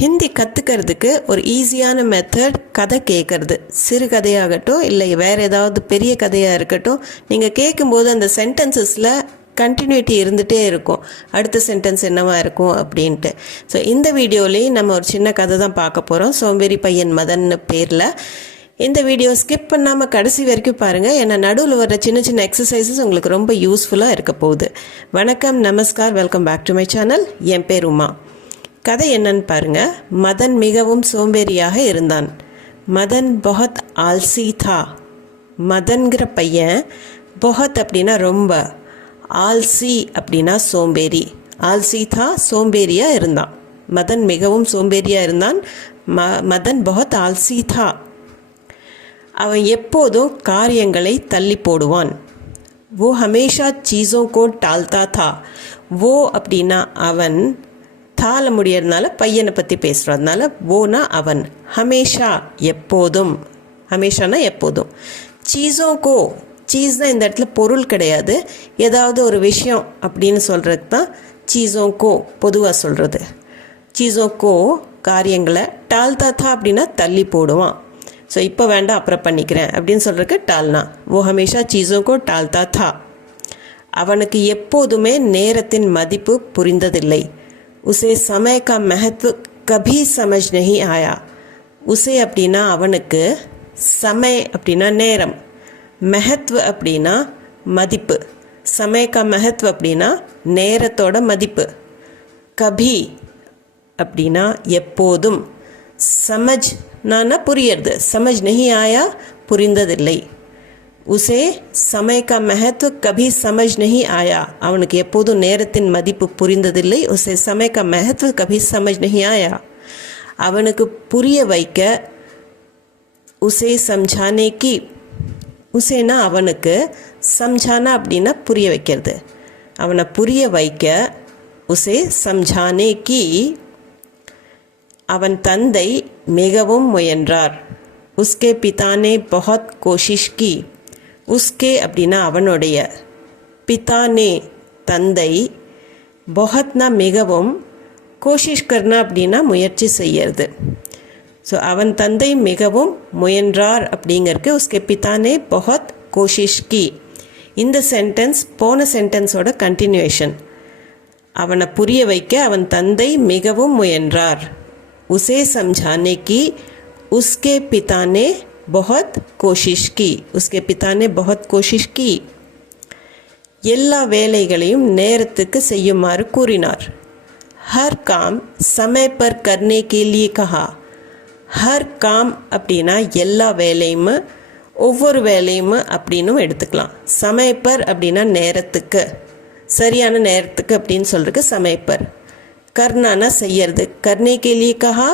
ஹிந்தி கற்றுக்கிறதுக்கு ஒரு ஈஸியான மெத்தட் கதை கேட்குறது. சிறு கதையாகட்டும் இல்லை வேறு ஏதாவது பெரிய கதையாக இருக்கட்டும், நீங்கள் கேட்கும்போது அந்த சென்டென்சஸில் கண்டினியூட்டி இருந்துகிட்டே இருக்கும். அடுத்த சென்டென்ஸ் என்னவாக இருக்கும் அப்படின்ட்டு. ஸோ இந்த வீடியோலேயும் நம்ம ஒரு சின்ன கதை தான் பார்க்க போகிறோம். சோம்பேறி பையன் மதன் பேரில். இந்த வீடியோ ஸ்கிப் பண்ணாமல் கடைசி வரைக்கும் பாருங்கள். ஏன்னா நடுவில் வர சின்ன சின்ன எக்ஸசைசஸ் உங்களுக்கு ரொம்ப யூஸ்ஃபுல்லாக இருக்க போகுது. வணக்கம், நமஸ்கார், welcome back to my channel. என் பேர் உமா. கதை என்னன்னு பாருங்க. மதன் மிகவும் சோம்பேறியாக இருந்தான். மதன் பஹத் ஆல்சி தா. மதன்கிற பையன் பஹத் அப்படின்னா ரொம்ப, ஆல்சி அப்படின்னா சோம்பேறி. ஆல்சி தா சோம்பேறியாக இருந்தான். மதன் மிகவும் சோம்பேறியாக இருந்தான். மதன் பஹத் ஆல்சி தா. அவன் எப்போதும் காரியங்களை தள்ளி போடுவான். वो हमेशा चीज़ों को टालता था. वो அப்படின்னா அவன், தாள முடியறதுனால பையனை பற்றி பேசுகிறதுனால ஓனா அவன். ஹமேஷா எப்போதும், ஹமேஷானா எப்போதும். சீஸோங்கோ, சீஸ்னால் இந்த இடத்துல பொருள் கிடையாது, ஏதாவது ஒரு விஷயம் அப்படின்னு சொல்கிறது தான் சீஸோங்கோ பொதுவாக சொல்கிறது. சீஸோங்கோ காரியங்களை, டால்தா தா அப்படின்னா தள்ளி போடுவான். ஸோ இப்போ வேண்டாம் அப்புறம் பண்ணிக்கிறேன் அப்படின்னு சொல்கிறதுக்கு டால்னா. ஓ ஹமேஷா சீஸோங்கோ டால்தா தா. அவனுக்கு எப்போதுமே நேரத்தின் மதிப்பு புரிந்ததில்லை. उसे समय का महत्व कभी समझ नहीं आया. उसे அப்படின்னா அவனுக்கு, சமய அப்படின்னா நேரம், மெஹத்வ அப்படின்னா மதிப்பு. சமய கா மெஹத்வ அப்படின்னா நேரத்தோட மதிப்பு. கபி அப்படின்னா எப்போதும். சமஜ் நானா புரியறது, சமஜ் நஹி ஆயா புரிந்ததில்லை. உசே சமய கா महत्व कभी समझ नहीं आया. அவனுக்கு எப்போதும் நேரத்தின் மதிப்பு புரிந்ததில்லை. உசே समय का महत्व कभी समझ नहीं आया. அவனுக்கு புரிய வைக்க, உசே समझाने की. உசேனா அவனுக்கு, समझाना அப்படின்னா புரிய வைக்கிறது. அவனை புரிய வைக்க, உசே समझाने की. அவன் தந்தை மிகவும் முயன்றார். उसके पिता ने बहुत कोशिश की. உஸ்கே அப்படின்னா அவனுடைய, பிதானே தந்தை, பொஹத்னா மிகவும், கோஷிஷ் கர்னா அப்படின்னா முயற்சி செய்யறது. ஸோ அவன் தந்தை மிகவும் முயன்றார் அப்படிங்கிறதுக்கு உஸ்கே பிதானே பொஹத் கோஷிஷ் கி. இந்த சென்டென்ஸ் போன சென்டென்ஸோட கண்டினியூஷன். அவனை புரிய வைக்க அவன் தந்தை மிகவும் முயன்றார். உசே சம்ஜானே கி उसके पिता ने बहुत कोशिश की. उसके पिता ने बहुत कोशिश की. எல்லா வேலைகளையும் நேரத்துக்கு செய்யுமாறு கூறினார். ஹர் காம் समय पर करने के लिए कहा. ஹர் காம் அப்படின்னா எல்லா வேலையும், ஒவ்வொரு வேலையும் அப்படின்னும் எடுத்துக்கலாம். समय पर அப்படின்னா நேரத்துக்கு, சரியான நேரத்துக்கு அப்படின்னு சொல்றதுக்கு समय पर. கர்னானா செய்யறது, करने के लिए कहा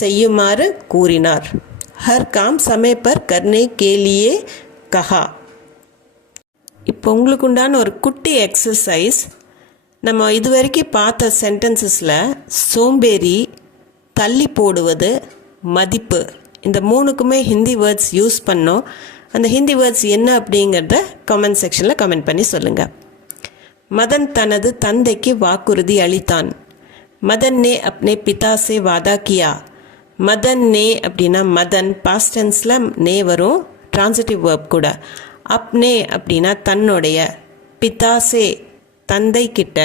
செய்யுமாறு கூறினார். हर काम समय पर करने के लिए कहा. இப்போ உங்களுக்கு உண்டான ஒரு குட்டி எக்ஸசைஸ். நம்ம இது வரைக்கும் பார்த்த சென்டென்சஸில் சோம்பேறி, தள்ளி போடுவது, மதிப்பு, இந்த மூணுக்குமே ஹிந்தி வேர்ட்ஸ் யூஸ் பண்ணோம். அந்த ஹிந்தி வேர்ட்ஸ் என்ன அப்படிங்கிறத கமெண்ட் செக்ஷனில் கமெண்ட் பண்ணி சொல்லுங்கள். மதன் தனது தந்தைக்கு வாக்குறுதி அளித்தான். மதன் நே அப்னே பிதா சே வாதா கியா. மதன் நே அப்படின்னா மதன், பாஸ்ட் டென்ஸில் நே வரும், ட்ரான்சிட்டிவ் வேர்ப் கூட. அப்னே அப்படின்னா தன்னுடைய, பிதாசே தந்தை கிட்ட,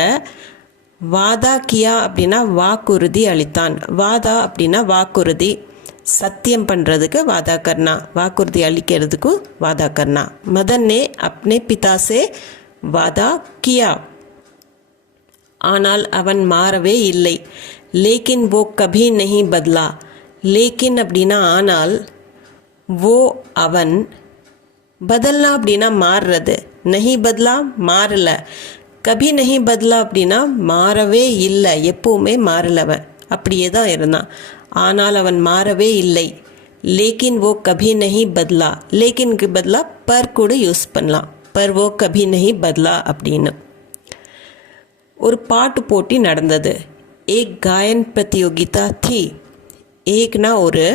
வாதா கியா அப்படின்னா வாக்குறுதி அளித்தான். வாதா அப்படின்னா வாக்குறுதி, சத்தியம் பண்ணுறதுக்கு வாதா கர்னா, வாக்குறுதி அளிக்கிறதுக்கும் வாதா கர்னா. மதன் நே அப்னே பிதாசே வாதா கியா. ஆனால் அவன் மாறவே இல்லை. லேக்கின் वो कभी नहीं बदला. லேக்கின் அப்படின்னா ஆனால், वो அவன், பதல்னா அப்படின்னா மாறுறது, நஹி பத்லா மாறல, கபி நஹி பத்லா அப்படின்னா மாறவே இல்லை, எப்பவுமே மாறலவன், அப்படியே தான் இருந்தான். ஆனால் அவன் மாறவே இல்லை. லேக்கின் वो कभी नहीं बदला. லேக்கின்க்கு பதிலா பர் கூட யூஸ் பண்ணலாம். பர் वो कभी नहीं बदला அப்படின்னு. ஒரு பாட்டு போட்டி நடந்தது. ஏக் காயன் பிரதியோகிதா थी. ஏக்னா ஒரு,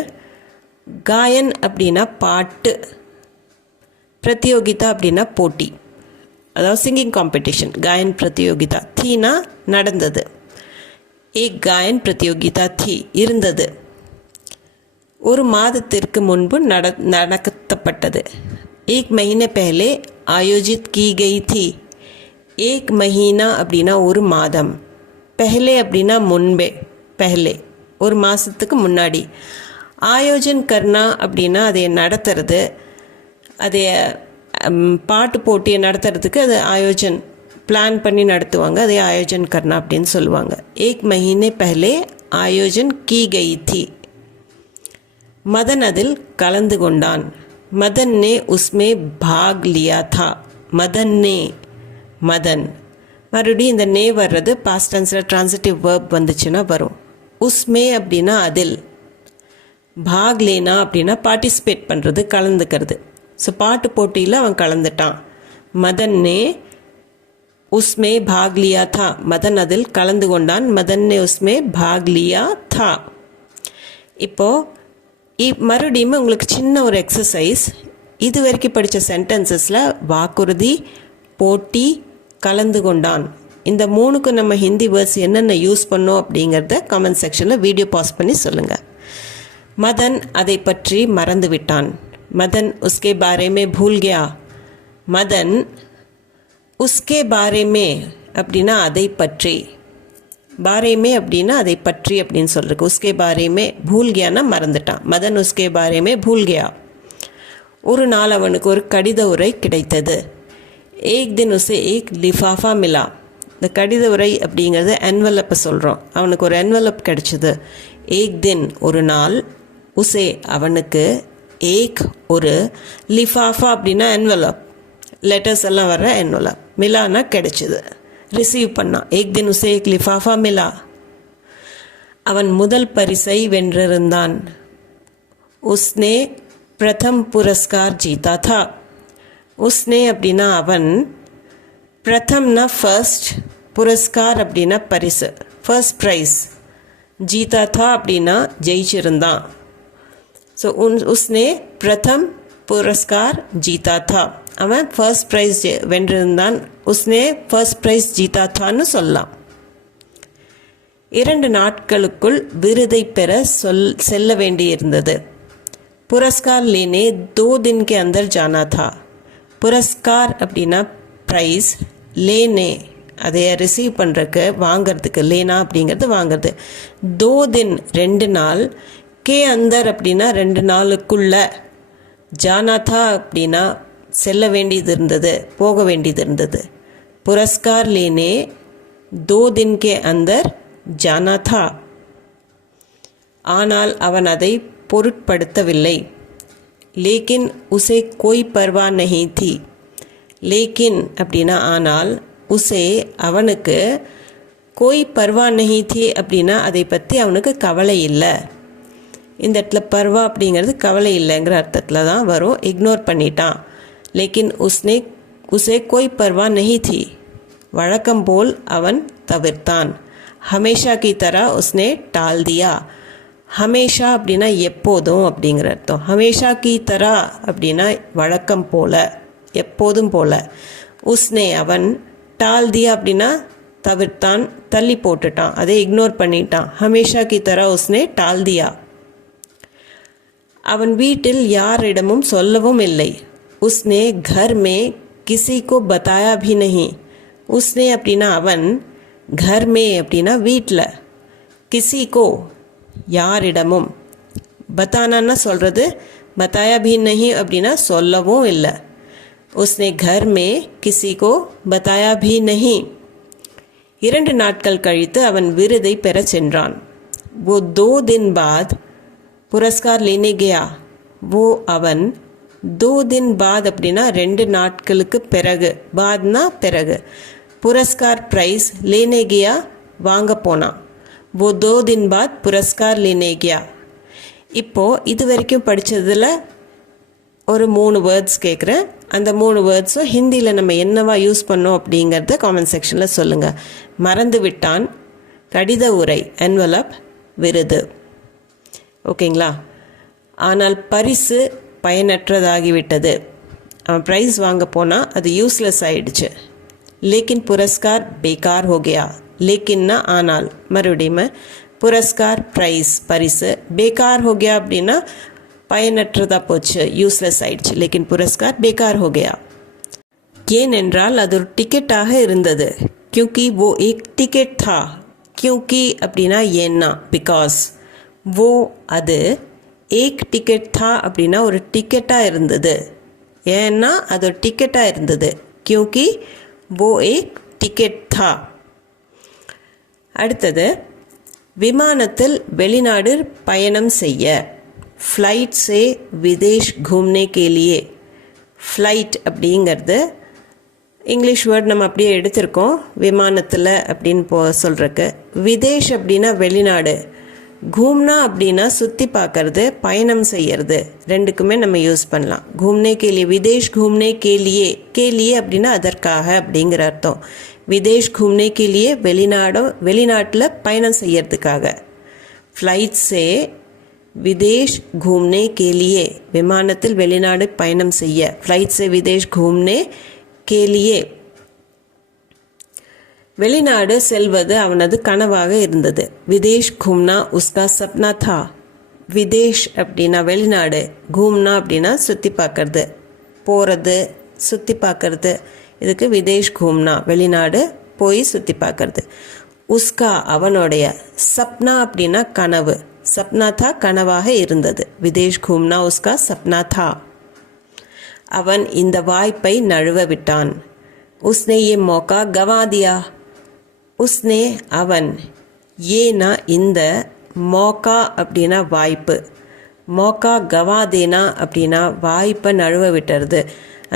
காயன் அப்படின்னா பாட்டு, பிரதியோகிதா அப்படின்னா போட்டி, அதாவது சிங்கிங் காம்படிஷன். காயன் பிரதியோகிதா, தீனா நடந்தது. एक गायन प्रतियोगिता थी இருந்தது. ஒரு மாதத்திற்கு முன்பு நடத்தப்பட்டது. एक महीने पहले आयोजित की गई थी. एक महीना அப்படின்னா ஒரு மாதம், पहले அப்படின்னா முன்பே, पहले ஒரு மாதத்துக்கு முன்னாடி. ஆயோஜன் கர்னா அப்படின்னா அதை நடத்துறது, அதை பாட்டு போட்டியை நடத்துறதுக்கு அது ஆயோஜன் பிளான் பண்ணி நடத்துவாங்க, அதை ஆயோஜன் கர்னா அப்படின்னு சொல்லுவாங்க. एक महीने पहले आयोजन की गई थी. मदन அதில் கலந்து கொண்டான். मदन ने उसमें भाग लिया था. मदन ने, मदन மறுபடியும் இந்த நே வர்றது பாஸ்ட் டென்ஸில் ட்ரான்சிட்டிவ் வேர்ப் வந்துச்சுன்னா வரும். உஸ்மே அப்படின்னா அதில், பாக் லேனா அப்படின்னா பார்ட்டிசிபேட் பண்ணுறது, கலந்துக்கிறது. ஸோ பாட்டு போட்டியில் அவன் கலந்துட்டான். மதன் நே உஸ்மே பாக் லியா தா. மதன் அதில் கலந்து கொண்டான். மதன் நே உஸ்மே பாக் லியா தா. இப்போது மறுபடியும் உங்களுக்கு சின்ன ஒரு எக்ஸசைஸ். இது வரைக்கும் படித்த சென்டென்சஸில் வாக்குறுதி, போட்டி, கலந்து கொண்டான், இந்த மூணுக்கு நம்ம ஹிந்தி வேர்ட்ஸ் என்னென்ன யூஸ் பண்ணோம் அப்படிங்கிறத கமெண்ட் செக்ஷனில் வீடியோ பாஸ் பண்ணி சொல்லுங்கள். மதன் அதை பற்றி மறந்து விட்டான். மதன் உஸ்கே பாரே மே பூல் கயா. மதன் உஸ்கே பாரே மே அப்படின்னா அதை பற்றி, பாரேமே அப்படின்னா அதை பற்றி அப்படின்னு சொல்கிறதுக்கு, உஸ்கே பாரேமே பூல் கயான்னா மறந்துட்டான். மதன் உஸ்கே பாரேமே பூல் கயா. ஒரு நாள் அவனுக்கு ஒரு கடித உரை கிடைத்தது. ஏக் தின் உசே ஏக் லிஃபாஃபா மிலா. இந்த கடித உரை அப்படிங்கிறது என்வலப்பை சொல்கிறோம். அவனுக்கு ஒரு என்வலப் கிடைச்சிது. ஏக் தின் ஒரு நாள், உசே அவனுக்கு, ஏக் ஒரு, லிஃபாஃபா அப்படின்னா என்வலப், லெட்டர்ஸ் எல்லாம் வர்ற என்வலப், மிலானா கிடைச்சிது, ரிசீவ் பண்ணான். ஏக் தின் உசே ஏக் லிஃபாஃபா மிலா. அவன் முதல் பரிசை வென்றிருந்தான். உஸ்னே பிரதம் புரஸ்கார் ஜீதா தா. உஸ்னே அப்படின்னா அவன், பிரதம்னா ஃபர்ஸ்ட், புரஸ்கார் அப்படின்னா பரிசு, ஃபர்ஸ்ட் ப்ரைஸ், ஜீதா தா அப்படின்னா ஜெயிச்சிருந்தான். ஸோ உஸ்னே பிரதம் புரஸ்கார் ஜீதா தா. அவன் ஃபர்ஸ்ட் ப்ரைஸ் வென்றிருந்தான். உஸ்னே ஃபர்ஸ்ட் ப்ரைஸ் ஜீதா தான்னு சொல்லலாம். 2 நாட்களுக்குள் விருதை பெற செல்ல வேண்டியிருந்தது. புரஸ்கார் லேனே 2 दिन के अंदर जाना था. புரஸ்கார் அப்படின்னா ப்ரைஸ், லேனே அதை ரிசீவ் பண்ணுறதுக்கு, வாங்கிறதுக்கு, லேனா அப்படிங்கிறது வாங்கிறது. 2 दिन 2 நாள், கே அந்தர் அப்படின்னா 2 நாளுக்குள்ள, ஜானா தா அப்படின்னா செல்ல வேண்டியது இருந்தது, போக வேண்டியது இருந்தது. புரஸ்கார் லேனே 2 दिन के अंदर जाना था. ஆனால் அவன் அதை பொருட்படுத்தவில்லை. லேக்கின் உசே கோய் பர்வா நஹி தி. லேக்கின் அப்படின்னா ஆனால், உசே அவனுக்கு, கோய் பர்வா நஹி தி அப்படின்னா அதை பற்றி அவனுக்கு கவலை இல்லை. இந்த இடத்துல பர்வா அப்படிங்கிறது கவலை இல்லைங்கிற அர்த்தத்தில் தான் வரும். இக்னோர் பண்ணிட்டான். லேக்கின் உசே கோய் பர்வா நஹி தி. வழக்கம் போல் அவன் தவிர்த்தான். ஹமேஷா கி தரா உஸ்னே டால் தியா. ஹமேஷா அப்படின்னா எப்போதும் அப்படிங்கிற அர்த்தம். ஹமேஷா கி தரா அப்படின்னா வழக்கம் போல, எப்போதும் போல. உஸ்னே அவன், டால் தியா அப்படின்னா தவிர்த்தான், தள்ளி போட்டுட்டான், அதை இக்னோர் பண்ணிட்டான். ஹமேஷா கி தரா உஸ்னே டால் தியா. அவன் வீட்டில் யாரிடமும் சொல்லவும் இல்லை. உஸ்னே घर में किसी को बताया भी नहीं. உஸ்னே அப்படின்னா அவன், घर में அப்படின்னா வீட்டில், கிசி கோ யாரிடமும், பத்தானான்னா சொல்கிறது, பத்தாயா भी नहीं அப்படின்னா சொல்லவும் இல்லை. உஸ்னே घर में किसी को बताया भी नहीं. 2 நாட்கள் கழித்து அவன் விருதை பெற சென்றான். वो 2 दिन बाद पुरस्कार लेने गया. वो அவன், 2 दिन बाद அப்படின்னா 2 நாட்களுக்கு பிறகு, பாத்னா பிறகு, புரஸ்கார் ப்ரைஸ், லேனே கியா வாங்க போனான். वो 2 दिन बाद புரஸ்கார் லேனே கியா. இப்போது இது வரைக்கும் படித்ததில் ஒரு 3 வேர்ட்ஸ் கேட்குறேன். அந்த 3 வேர்ட்ஸும் ஹிந்தியில் நம்ம என்னவா யூஸ் பண்ணோம் அப்படிங்கிறத காமெண்ட் செக்ஷனில் சொல்லுங்கள். மறந்து விட்டான், கடித உரை, என்வலப், விருது. ஓகேங்களா? ஆனால் பரிசு பயனற்றதாகிவிட்டது. அவன் ப்ரைஸ் வாங்க போனால் அது யூஸ்லெஸ் ஆகிடுச்சு. லேக்கின் புரஸ்கார் பேக்கார் ஹோ கயா. लेकिनना ஆனால் மறுபடியும் புரஸ்கார் பிரைஸ் பரிசு बेकार हो गया அப்படின்னா பயனற்றதா போச்சு யூஸ்லெஸ் ஆயிடுச்சு लेकिन புரஸ்கார் बेकार हो गया ஏனென்றால் அது ஒரு டிக்கெட்டாக இருந்தது क्योंकि वो एक टिकट था क्योंकि அப்படின்னா ஏன்னா பிகாஸ் वो அது एक टिकट था அப்படின்னா ஒரு டிக்கெட்டாக இருந்தது ஏன்னா அது ஒரு டிக்கெட்டாக இருந்தது क्योंकि वो एक टिकट था அடுத்தது விமானத்தில் வெளிநாடு பயணம் செய்ய फ्लाइट से विदेश घूमने के लिए फ्लाइट அப்படிங்கிறது இங்கிலீஷ் வேர்ட் நம்ம அப்படியே எடுத்திருக்கோம் விமானத்தில் அப்படின்னு சொல்கிறக்கு விதேஷ் அப்படின்னா வெளிநாடு घूमना அப்படின்னா சுற்றி பார்க்கறது பயணம் செய்யறது ரெண்டுக்குமே நம்ம யூஸ் பண்ணலாம் घूमने के लिए विदेश घूमने के लिए அப்படின்னா அதற்காக அப்படிங்கிற அர்த்தம் விதேஷ் घूमने के लिए வெளிநாட்டில் பயணம் செய்யறதுக்காக ஃப்ளைட் से विदेश घूमने के लिए விமானத்தில் வெளிநாடு பயணம் செய்ய फ्लाइट से विदेश घूमने के लिए வெளிநாடு செல்வது அவனது கனவாக இருந்தது விதேஷ் घूमना उसका सपना था விதேஷ் அப்படின்னா வெளிநாடு घूमना அப்படின்னா சுற்றி பார்க்கறது போகிறது சுற்றி பார்க்கறது இதுக்கு விதேஷ் घूमना வெளிநாடு போய் சுற்றி பார்க்கறது உஸ்கா அவனுடைய சப்னா அப்படின்னா கனவு सपना था கனவாக இருந்தது விதேஷ் घूमना उसका सपना था அவன் இந்த வாய்ப்பை நழுவ விட்டான் उसने ये मौका गवा दिया उसने அவன் ஏனா இந்த மோக்கா அப்படின்னா வாய்ப்பு மோக்கா கவா தேனா அப்படின்னா வாய்ப்பை நழுவ விட்டுறது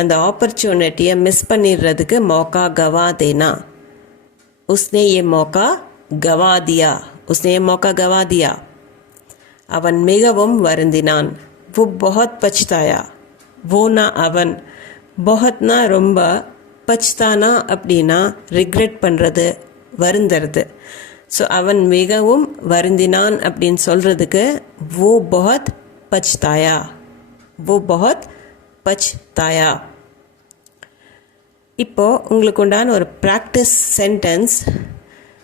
அந்த ஆப்பர்ச்சுனிட்டியை மிஸ் பண்ணிடுறதுக்கு மோக்கா கவா தேனா उसने ये मौका गवा दिया उसने ये मौका गवा दिया அவன் மிகவும் வருந்தினான் वो बहुत पछताया वो ना அவன் बहुतனா ரொம்ப பச்தானா அப்படின்னா ரிக்ரெட் பண்ணுறது வருந்துறது ஸோ அவன் மிகவும் வருந்தினான் அப்படின்னு சொல்கிறதுக்கு वो बहुत पछताया वो बहुत पछताया இப்போது உங்களுக்கு உண்டான ஒரு ப்ராக்டிஸ் சென்டென்ஸ்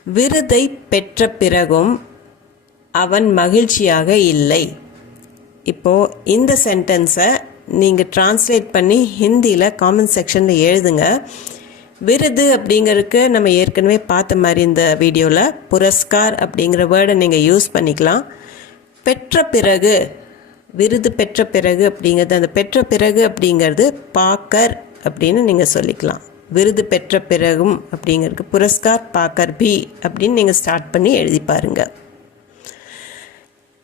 விருதை பெற்ற பிறகும் அவன் மகிழ்ச்சியாக இல்லை இப்போது இந்த சென்டென்ஸை நீங்கள் ட்ரான்ஸ்லேட் பண்ணி ஹிந்தியில் காமெண்ட் செக்ஷனில் எழுதுங்க விருது அப்படிங்கிறதுக்கு நம்ம ஏற்கனவே பார்த்த மாதிரி இந்த வீடியோவில் புரஸ்கார் அப்படிங்கிற வேர்டை நீங்கள் யூஸ் பண்ணிக்கலாம் பெற்ற பிறகு விருது பெற்ற பிறகு அப்படிங்கிறது அந்த பெற்ற பிறகு அப்படிங்கிறது பாக்கர் அப்படின்னு நீங்கள் சொல்லிக்கலாம் விருது பெற்ற பிறகும் அப்படிங்கிறதுக்கு புரஸ்கார் பாக்கர் பி அப்படின்னு நீங்கள் ஸ்டார்ட் பண்ணி எழுதி பாருங்கள்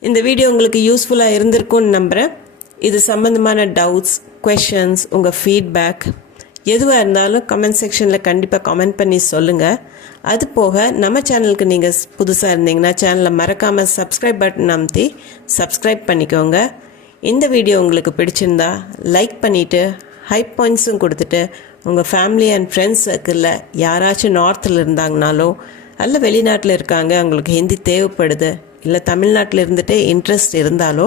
இந்த வீடியோ உங்களுக்கு யூஸ்ஃபுல்லாக இருந்திருக்கும்னு நம்புகிறேன் இது சம்மந்தமான டவுட்ஸ் குவெஷன்ஸ் உங்கள் ஃபீட்பேக் எதுவாக இருந்தாலும் கமெண்ட் செக்ஷனில் கண்டிப்பாக கமெண்ட் பண்ணி சொல்லுங்கள் அது போக நம்ம சேனலுக்கு நீங்கள் புதுசாக இருந்தீங்கன்னா சேனலை மறக்காமல் சப்ஸ்கிரைப் பட்டன் அமுத்தி சப்ஸ்கிரைப் பண்ணிக்கோங்க இந்த வீடியோ உங்களுக்கு பிடிச்சிருந்தா லைக் பண்ணிவிட்டு ஹை பாயிண்ட்ஸும் கொடுத்துட்டு உங்கள் ஃபேமிலி அண்ட் ஃப்ரெண்ட்ஸ் சர்க்கிளில் யாராச்சும் நார்த்தில் இருந்தாங்கனாலோ அல்ல வெளிநாட்டில் இருக்காங்க அவங்களுக்கு ஹிந்தி தேவைப்படுது இல்லை தமிழ்நாட்டில் இருந்துகிட்டே இன்ட்ரெஸ்ட் இருந்தாலோ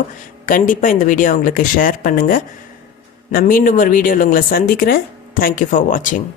கண்டிப்பாக இந்த வீடியோ அவங்களுக்கு ஷேர் பண்ணுங்கள் நான் மீண்டும் ஒரு வீடியோவில் உங்களை சந்திக்கிறேன் தேங்க்யூ ஃபார் வாட்சிங்